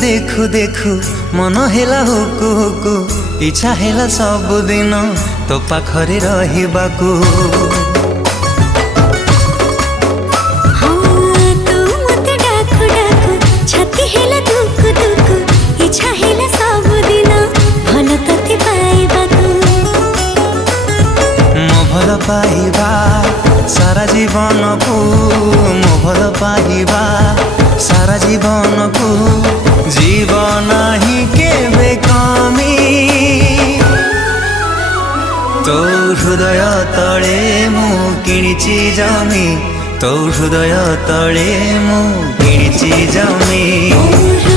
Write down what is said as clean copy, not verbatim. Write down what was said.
देखु देखु मन हेला हुकु हुकु इच्छा हेला सबुदिन तो पाखरे रहिबाकू। भल पाइबा सारा जीवन को मो भल पाइबा सारा जीवन को जीवन ही केबे कमी तो हृदय तले मु किणिची जमी तो हृदय तले मु किणिची जमी।